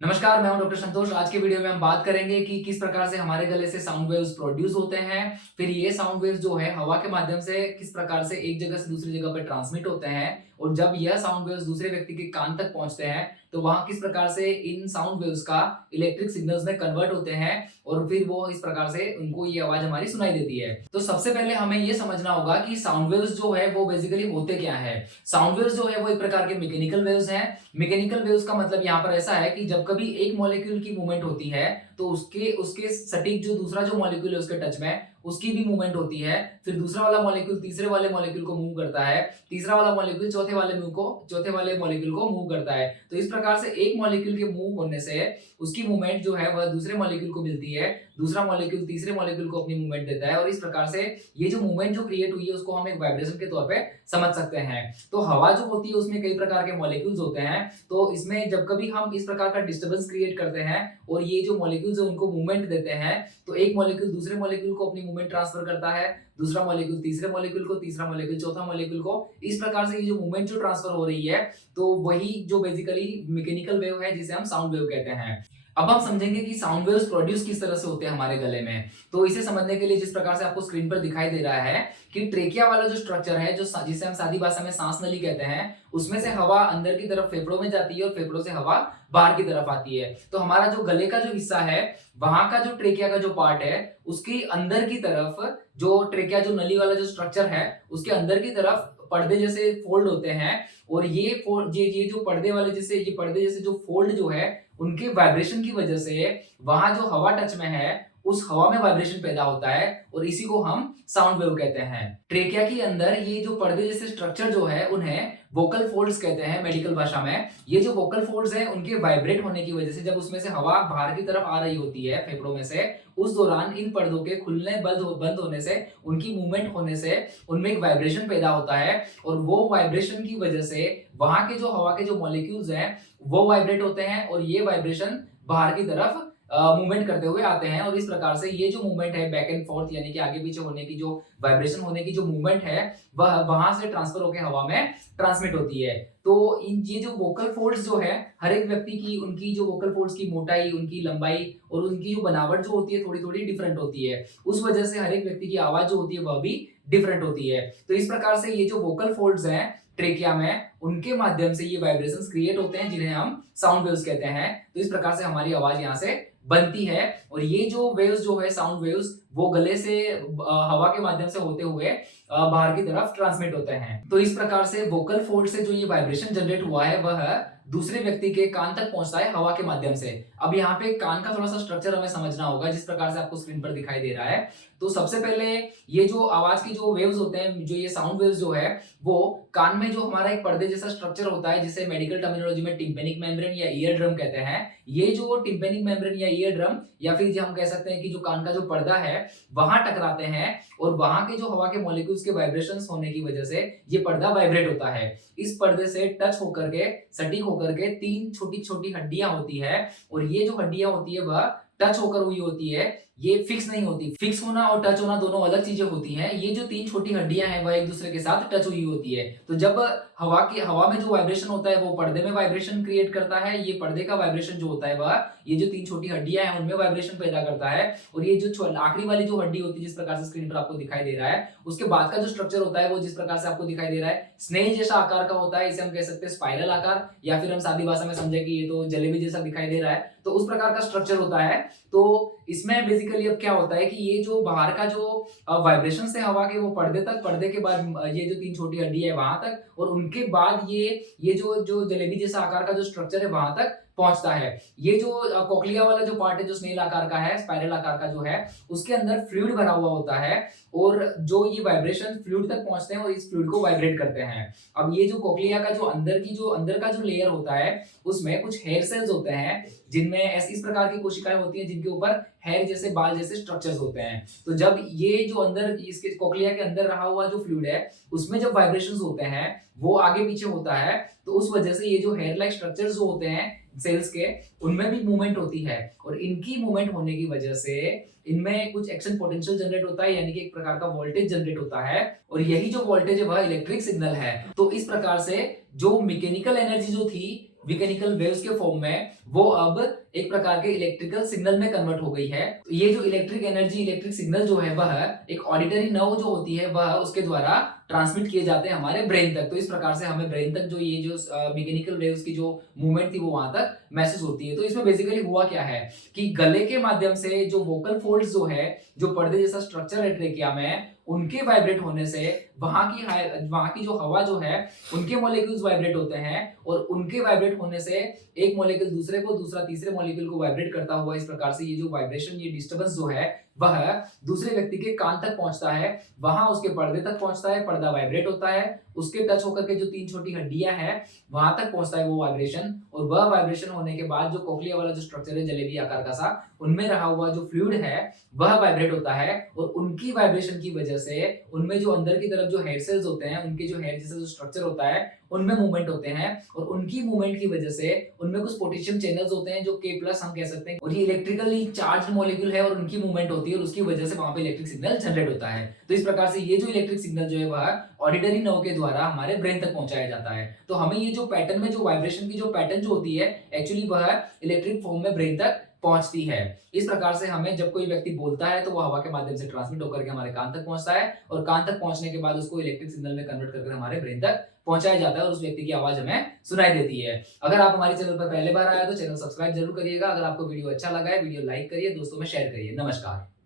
नमस्कार, मैं हूं डॉक्टर संतोष। आज के वीडियो में हम बात करेंगे कि किस प्रकार से हमारे गले से साउंड वेव्स प्रोड्यूस होते हैं। फिर ये साउंड वेव्स जो है हवा के माध्यम से किस प्रकार से एक जगह से दूसरी जगह पर ट्रांसमिट होते हैं और जब यह साउंड वेव्स दूसरे व्यक्ति के कान तक पहुंचते हैं तो वहां किस प्रकार से इन साउंड वेव्स का इलेक्ट्रिक सिग्नल्स में कन्वर्ट होते हैं और फिर वो इस प्रकार से उनको ये आवाज हमारी सुनाई देती है। तो सबसे पहले हमें ये समझना होगा कि साउंड वेव्स जो है वो बेसिकली होते क्या है। साउंड वेव्स जो है वो एक प्रकार के मैकेनिकल वेव्स हैं। मैकेनिकल वेव्स का मतलब यहाँ पर ऐसा है कि जब कभी एक मॉलिक्यूल की मूवमेंट होती है तो उसके उसके सटीक जो दूसरा जो मॉलिक्यूल है उसके टच में उसकी भी मूवमेंट होती है। फिर दूसरा वाला मॉलिक्यूल तीसरे वाले मॉलिक्यूल को मूव करता है, तीसरा वाला मॉलिक्यूल चौथे वाले मॉलिक्यूल को मूव करता है। तो इस प्रकार से एक मॉलिक्यूल के मूव होने से उसकी मूवमेंट जो है वह दूसरे मॉलिक्यूल को मिलती है, दूसरा मॉलिक्यूल तीसरे मॉलिक्यूल को अपनी मूवमेंट देता है और इस प्रकार से ये जो मूवमेंट जो क्रिएट हुई है उसको हम एक वाइब्रेशन के तौर पे समझ सकते हैं। तो हवा जो होती है उसमें कई प्रकार के मॉलिक्यूल्स होते हैं। तो इसमें जब कभी हम इस प्रकार का डिस्टर्बेंस क्रिएट करते हैं और ये जो मॉलिक्यूल्स है उनको मूवमेंट देते हैं तो एक मॉलिक्यूल दूसरे मॉलिक्यूल को अपनी मूवमेंट ट्रांसफर करता है, दूसरा मॉलिक्यूल तीसरे मॉलिक्यूल को, तीसरा मॉलिक्यूल चौथा मॉलिक्यूल को। इस प्रकार से ये जो मूवमेंट जो ट्रांसफर हो रही है तो वही जो बेसिकली मैकेनिकल वेव है जिसे हम साउंड वेव कहते हैं। अब हम समझेंगे कि साउंड वेव्स प्रोड्यूस किस तरह से होते हैं हमारे गले में। तो इसे समझने के लिए जिस प्रकार से आपको स्क्रीन पर दिखाई दे रहा है कि ट्रेकिया वाला जो स्ट्रक्चर है, जो जिसे हम सादी भाषा में सांस नली कहते हैं, उसमें से हवा अंदर की तरफ फेफड़ों में जाती है और फेफड़ों से हवा बाहर की तरफ आती है। तो हमारा जो गले का जो हिस्सा है वहां का जो ट्रेकिया का जो पार्ट है उसकी अंदर की तरफ जो ट्रेकिया जो नली वाला जो स्ट्रक्चर है उसके अंदर की तरफ पर्दे जैसे फोल्ड होते हैं और ये जो पर्दे जैसे जो फोल्ड जो है उनके वाइब्रेशन की वजह से वहां जो हवा टच में है उस हवा में वाइब्रेशन पैदा होता है और इसी को हम साउंड वेव कहते हैं। ट्रेकिया के अंदर ये जो पर्दे जैसे स्ट्रक्चर जो है उन्हें वोकल फोल्ड्स कहते हैं मेडिकल भाषा में। ये जो वोकल फोल्ड्स हैं उनके वाइब्रेट होने की वजह से जब उसमें से हवा बाहर की तरफ आ रही होती है फेफड़ों में से, उस दौरान इन पर्दों के खुलने बंद होने से, उनकी मूवमेंट होने से उनमें एक वाइब्रेशन पैदा होता है और वो वाइब्रेशन की वजह से वहां के जो हवा के जो मॉलिक्यूल्स हैं वो वाइब्रेट होते हैं और ये वाइब्रेशन बाहर की तरफ मूवमेंट करते हुए आते हैं और इस प्रकार से ये जो मूवमेंट है बैक एंड फोर्थ यानी कि आगे पीछे होने की जो वाइब्रेशन होने की जो मूवमेंट है वह वहां से ट्रांसफर होकर हवा में ट्रांसमिट होती है। तो ये जो वोकल फोल्ड्स जो है हर एक व्यक्ति की उनकी जो वोकल फोल्ड्स की मोटाई, उनकी लंबाई और उनकी जो बनावट जो होती है थोड़ी थोड़ी डिफरेंट होती है। उस वजह से हर एक व्यक्ति की आवाज जो होती है वह भी डिफरेंट होती है। तो इस प्रकार से ये जो वोकल फोल्ड्स हैं ट्रेकिया में उनके माध्यम से ये वाइब्रेशंस क्रिएट होते हैं जिन्हें हम साउंड वेव्स कहते हैं। तो इस प्रकार से हमारी आवाज यहाँ से बनती है और ये जो वेव्स जो है साउंड वेव्स वो गले से हवा के माध्यम से होते हुए बाहर की तरफ ट्रांसमिट होते हैं। तो इस प्रकार से वोकल फोल्ड से जो ये वाइब्रेशन जनरेट हुआ है वह दूसरे व्यक्ति के कान तक पहुंचता है हवा के माध्यम से। अब यहाँ पे कान का थोड़ा सा स्ट्रक्चर हमें समझना होगा जिस प्रकार से आपको स्क्रीन पर दिखाई दे रहा है। तो सबसे पहले ये जो आवाज की जो वेव्स होते हैं, जो ये साउंड वेव्स जो है वो कान में जो हमारा एक पर्दे जैसा स्ट्रक्चर होता है जिसे मेडिकल टर्मिनोलॉजी में टिम्पेनिक मेम्ब्रेन या ईयर ड्रम कहते हैं। ये जो टिम्पेनिक मेम्ब्रेन या ईयर ड्रम या फिर जो हम कह सकते हैं कि जो कान का जो पर्दा है वहां टकराते हैं और वहां के जो हवा के मॉलिक्यूल्स के वाइब्रेशंस होने की वजह से ये पर्दा वाइब्रेट होता है। इस पर्दे से टच होकर के सटीक होकर के तीन छोटी छोटी हड्डियां होती है और ये जो हड्डियां होती है वह टच होकर हुई होती है, ये फिक्स नहीं होती। फिक्स होना और टच होना दोनों अलग चीजें होती हैं। ये जो तीन छोटी हड्डियां हैं वह एक दूसरे के साथ टच हुई होती है। तो जब हवा में जो वाइब्रेशन होता है वो पर्दे में वाइब्रेशन क्रिएट करता है। ये पर्दे का वाइब्रेशन जो होता है वह ये जो तीन छोटी हड्डियां हैं उनमें वाइब्रेशन पैदा करता है और ये जो आखिरी वाली जो हड्डी होती है जिस प्रकार से स्क्रीन पर आपको दिखाई दे रहा है उसके बाद का जो स्ट्रक्चर होता है वो जिस प्रकार से आपको दिखाई दे रहा है स्नेल जैसा आकार का होता है। इसे हम कह सकते हैं स्पाइरल आकार या फिर हम सादी भाषा में समझे कि ये तो जलेबी जैसा दिखाई दे रहा है। तो उस प्रकार का स्ट्रक्चर होता है। तो इसमें बेसिकली अब क्या होता है कि ये जो बाहर का जो वाइब्रेशन है हवा के वो पर्दे तक, पर्दे के बाद ये जो तीन छोटी हड्डी है वहां तक और उनके बाद ये जो जलेबी जैसा आकार का जो स्ट्रक्चर है वहां तक पहुंचता है। ये जो कोक्लिया वाला जो पार्ट है जो स्नेल आकार का है, स्पाइरल आकार का जो है उसके अंदर फ्लूइड भरा हुआ होता है और जो ये वाइब्रेशन फ्लूइड तक पहुंचते हैं और इस फ्लूइड को वाइब्रेट करते हैं। अब ये जो कोक्लिया का जो अंदर का जो लेयर होता है उसमें कुछ हेयर सेल्स होते हैं जिनमें ऐसी इस प्रकार की कोशिकाएं होती हैं जिनके ऊपर हेयर जैसे बाल जैसे स्ट्रक्चर्स होते हैं। तो जब ये जो अंदर इसके कोक्लिया के अंदर रहा हुआ जो फ्लूइड है उसमें जब वाइब्रेशंस होते हैं वो आगे पीछे होता है तो उस वजह से ये जो हेयर लाइक स्ट्रक्चर्स जो होते हैं सेल्स के उनमें भी मूवमेंट होती है और इनकी मूवमेंट होने की वजह से इनमें कुछ एक्शन पोटेंशियल जनरेट होता है यानी कि एक प्रकार का वोल्टेज जनरेट होता है और यही जो वोल्टेज है वह इलेक्ट्रिक सिग्नल है। तो इस प्रकार से जो मैकेनिकल एनर्जी जो थी मैकेनिकल वेव्स के फॉर्म में वो अब एक प्रकार के इलेक्ट्रिकल सिग्नल में कन्वर्ट हो गई है। ये जो इलेक्ट्रिक एनर्जी, इलेक्ट्रिक सिग्नल जो है वह एक ऑडिटरी नर्व जो होती है वह उसके द्वारा ट्रांसमिट किए जाते हैं हमारे ब्रेन तक। तो इस प्रकार से हमें ब्रेन तक जो ये जो मैकेनिकल वेव्स की जो मूवमेंट थी वो वहां तक महसूस होती है। तो इसमें बेसिकली हुआ क्या है कि गले के माध्यम से जो वोकल फोल्ड्स जो है, जो पर्दे जैसा स्ट्रक्चर है ट्रेकिया में, उनके वाइब्रेट होने से वहां की जो हवा जो है उनके मॉलिक्यूल्स वाइब्रेट होते हैं, और उनके वाइब्रेट होने से एक मॉलिक्यूल दूसरे को, दूसरा तीसरे मॉलिक्यूल को वाइब्रेट करता हुआ इस प्रकार से ये जो वाइब्रेशन, ये डिस्टर्बेंस जो है वह दूसरे व्यक्ति के कान तक पहुंचता है, वहां उसके पर्दे तक पहुंचता है, पर्दा वाइब्रेट होता है, उसके टच होकर के जो 3 छोटी हड्डियां हैं वहां तक पहुंचता है वो वाइब्रेशन, और वह वाइब्रेशन होने के बाद जो कोक्लिया वाला जो स्ट्रक्चर है जलेबी आकार का सा, उनमें रहा हुआ जो फ्लूइड है वह वाइब्रेट होता है, और उनकी वाइब्रेशन की वजह से उनमें जो अंदर की तरफ जो हेयर सेल्स होते हैं, उनके जो हेयर जैसा जो स्ट्रक्चर होता है उनमें मूवमेंट होते हैं, और उनकी मूवमेंट की वजह से उनमें कुछ पोटेशियम चैनल्स होते हैं जो K+ हम कह सकते हैं, और ये इलेक्ट्रिकली चार्ज्ड मॉलिक्यूल है और उनकी मूवमेंट होती है, और उसकी वजह से वहां पे इलेक्ट्रिक सिग्नल जनरेट होता है। तो इस प्रकार से ये जो इलेक्ट्रिक सिग्नल जो है वह ऑडिटरी नर्व के द्वारा हमारे ब्रेन तक पहुंचाया जाता है। तो हमें ये जो पैटर्न में जो वाइब्रेशन की जो पैटर्न जो होती है एक्चुअली वह इलेक्ट्रिक फॉर्म में ब्रेन तक पहुंचती है। इस प्रकार से हमें जब कोई व्यक्ति बोलता है तो वो हवा के माध्यम से ट्रांसमिट होकर के हमारे कान तक पहुंचता है, और कान तक पहुंचने के बाद उसको इलेक्ट्रिक सिग्नल में कन्वर्ट करके हमारे ब्रेन तक पहुंचाया जाता है, और उस व्यक्ति की आवाज हमें सुनाई देती है। अगर आप हमारे चैनल पर पहले बार आए तो चैनल सब्सक्राइब जरूर करिएगा। अगर आपको वीडियो अच्छा लगा है, वीडियो लाइक करिए, दोस्तों में शेयर करिए। नमस्कार।